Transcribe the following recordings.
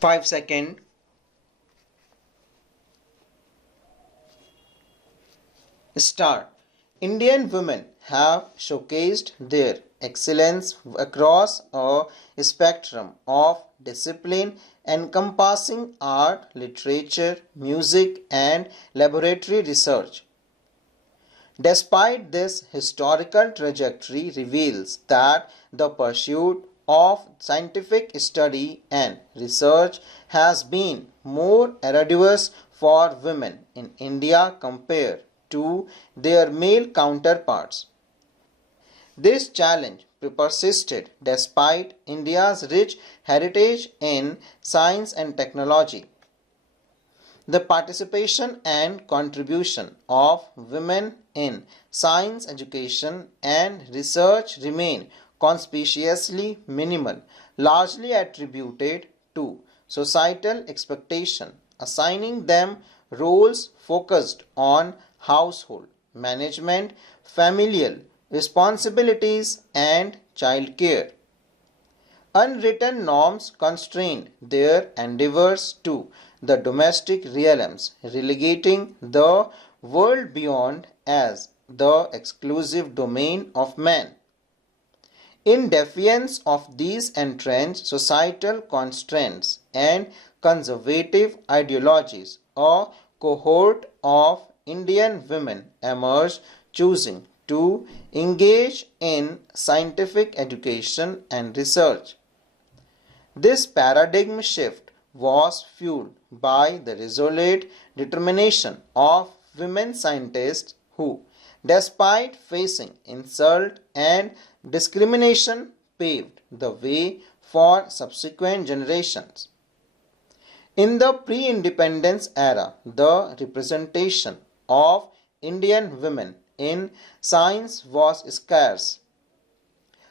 5 seconds. Start. Indian women have showcased their excellence across a spectrum of discipline encompassing art, literature, music, and laboratory research. Despite this historical trajectory reveals that the pursuit of scientific study and research has been more arduous for women in India compared to their male counterparts. This challenge persisted despite India's rich heritage in science and technology. The participation and contribution of women in science education and research remain conspicuously minimal, largely attributed to societal expectation, assigning them roles focused on household management, familial responsibilities, and childcare. Unwritten norms constrained their endeavors to the domestic realms, relegating the world beyond as the exclusive domain of man. In defiance of these entrenched societal constraints and conservative ideologies, a cohort of Indian women emerged, choosing to engage in scientific education and research. This paradigm shift was fueled by the resolute determination of women scientists who, despite facing insult and discrimination, paved the way for subsequent generations. In the pre-independence era, the representation of Indian women in science was scarce.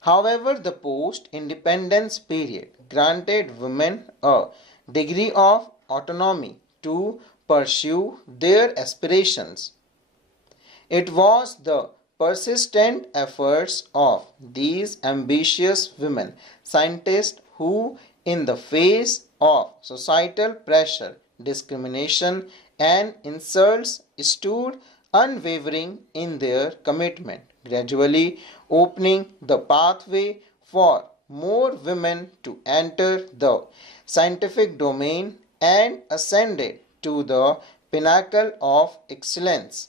However, the post-independence period granted women a degree of autonomy to pursue their aspirations. It was the persistent efforts of these ambitious women scientists who, in the face of societal pressure, discrimination, and insults, stood unwavering in their commitment, gradually opening the pathway for more women to enter the scientific domain and ascended to the pinnacle of excellence.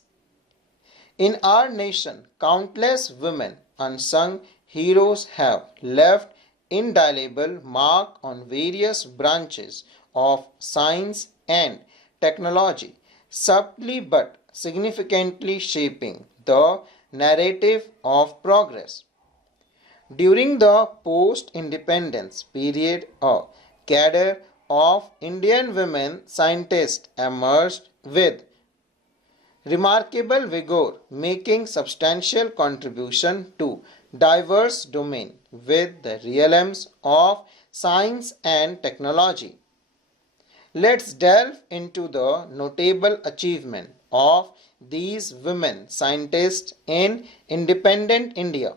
In our nation, countless women, unsung heroes, have left indelible mark on various branches of science and technology, subtly but significantly shaping the narrative of progress. During the post-independence period, a cadre of Indian women scientists emerged with remarkable vigor, making substantial contribution to diverse domains with the realms of science and technology. Let's delve into the notable achievement of these women scientists in independent India.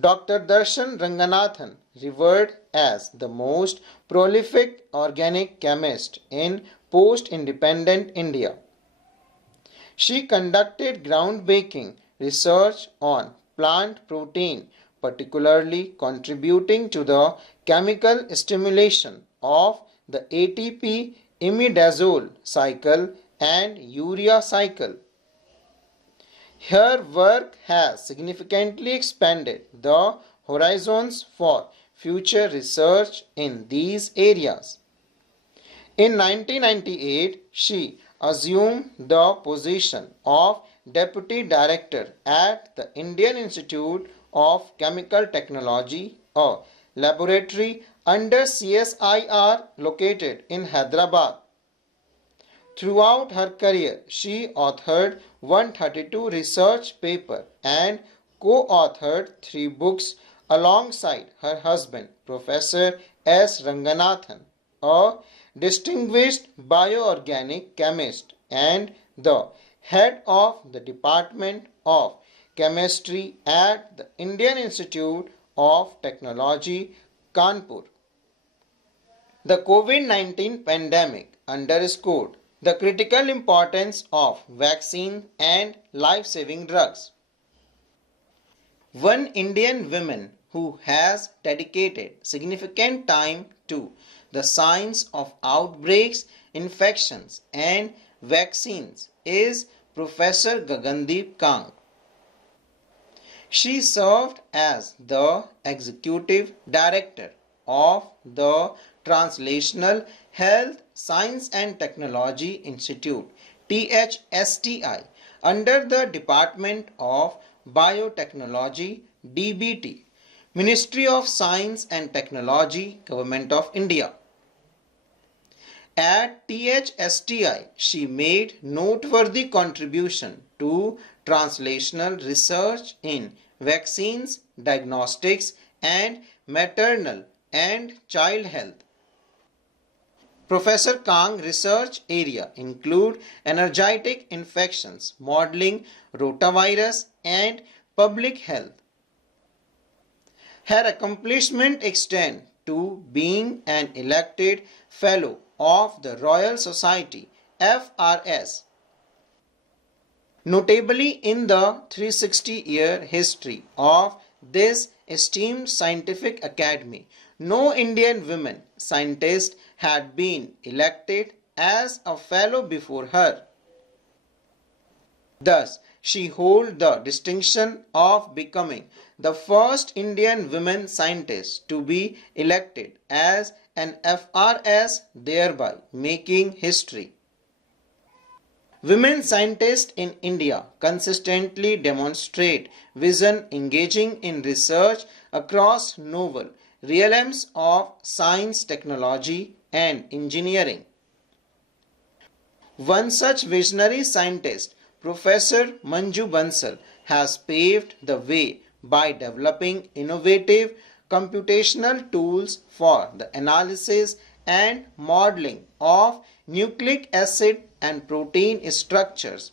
Dr. Darshan Ranganathan, revered as the most prolific organic chemist in post-independent India. She conducted groundbreaking research on plant protein, particularly contributing to the chemical stimulation of the ATP imidazole cycle and urea cycle. Her work has significantly expanded the horizons for future research in these areas. In 1998, she assumed the position of Deputy Director at the Indian Institute of Chemical Technology, a laboratory under CSIR located in Hyderabad. Throughout her career, she authored 132 research papers and co-authored 3 books alongside her husband, Professor S. Ranganathan, a distinguished bioorganic chemist and the head of the Department of Chemistry at the Indian Institute of Technology, Kanpur. The COVID-19 pandemic underscored the critical importance of vaccine and life-saving drugs. One Indian woman who has dedicated significant time to the science of outbreaks, infections, and vaccines is Professor Gagandeep Kang. She served as the executive director of the Translational Health Science and Technology Institute (THSTI) under the Department of Biotechnology (DBT), Ministry of Science and Technology, Government of India. At THSTI, she made noteworthy contribution to translational research in vaccines, diagnostics, and maternal and child health. Professor Kang's research area include energetic infections, modeling, rotavirus, and public health. Her accomplishments extend to being an elected Fellow of the Royal Society (FRS). Notably, in the 360-year history of this esteemed scientific academy, no Indian women scientist had been elected as a fellow before her. Thus, she holds the distinction of becoming the first Indian women scientist to be elected as an FRS, thereby making history. Women scientists in India consistently demonstrate vision engaging in research across novel realms of science, technology, and engineering. One such visionary scientist, Professor Manju Bansal, has paved the way by developing innovative computational tools for the analysis and modeling of nucleic acid and protein structures.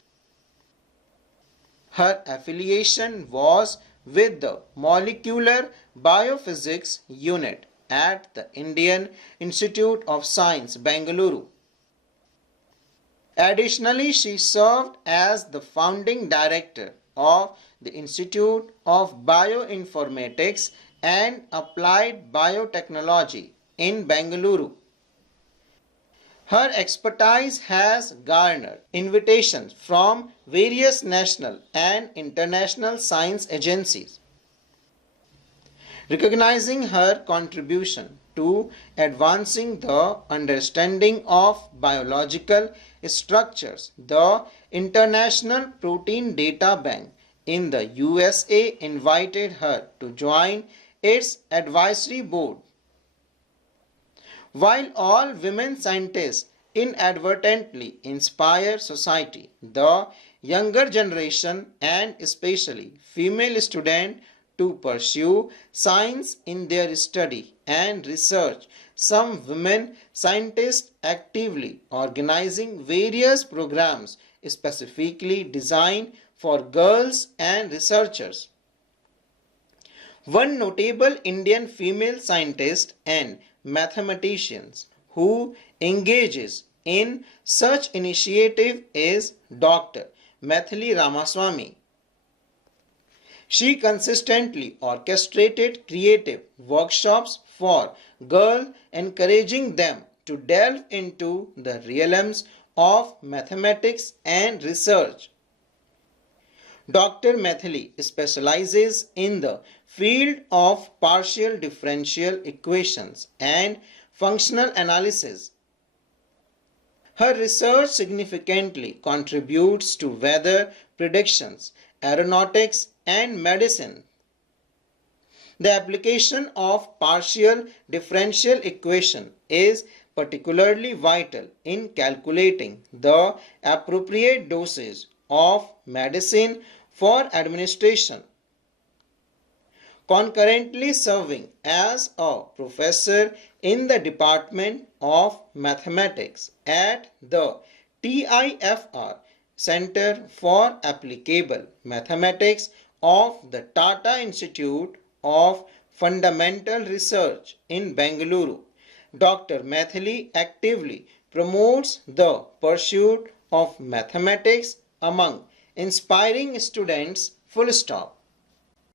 Her affiliation was with the Molecular Biophysics Unit at the Indian Institute of Science, Bengaluru. Additionally, she served as the founding director of the Institute of Bioinformatics and Applied Biotechnology in Bengaluru. Her expertise has garnered invitations from various national and international science agencies. Recognizing her contribution to advancing the understanding of biological structures, the International Protein Data Bank in the USA invited her to join its advisory board. While all women scientists inadvertently inspire society, the younger generation and especially female students to pursue science in their study and research, some women scientists actively organizing various programs specifically designed for girls and researchers. One notable Indian female scientist and mathematician who engages in such initiative is Dr. Maithili Ramaswamy. She consistently orchestrated creative workshops for girls, encouraging them to delve into the realms of mathematics and research. Dr. Maithili specializes in the field of partial differential equations and functional analysis. Her research significantly contributes to weather predictions, aeronautics, and medicine. The application of partial differential equation is particularly vital in calculating the appropriate dosage of medicine for administration. Concurrently serving as a professor in the Department of Mathematics at the TIFR Center for Applicable Mathematics of the Tata Institute of Fundamental Research in Bengaluru. Dr. Mathili actively promotes the pursuit of mathematics among inspiring students. Full stop.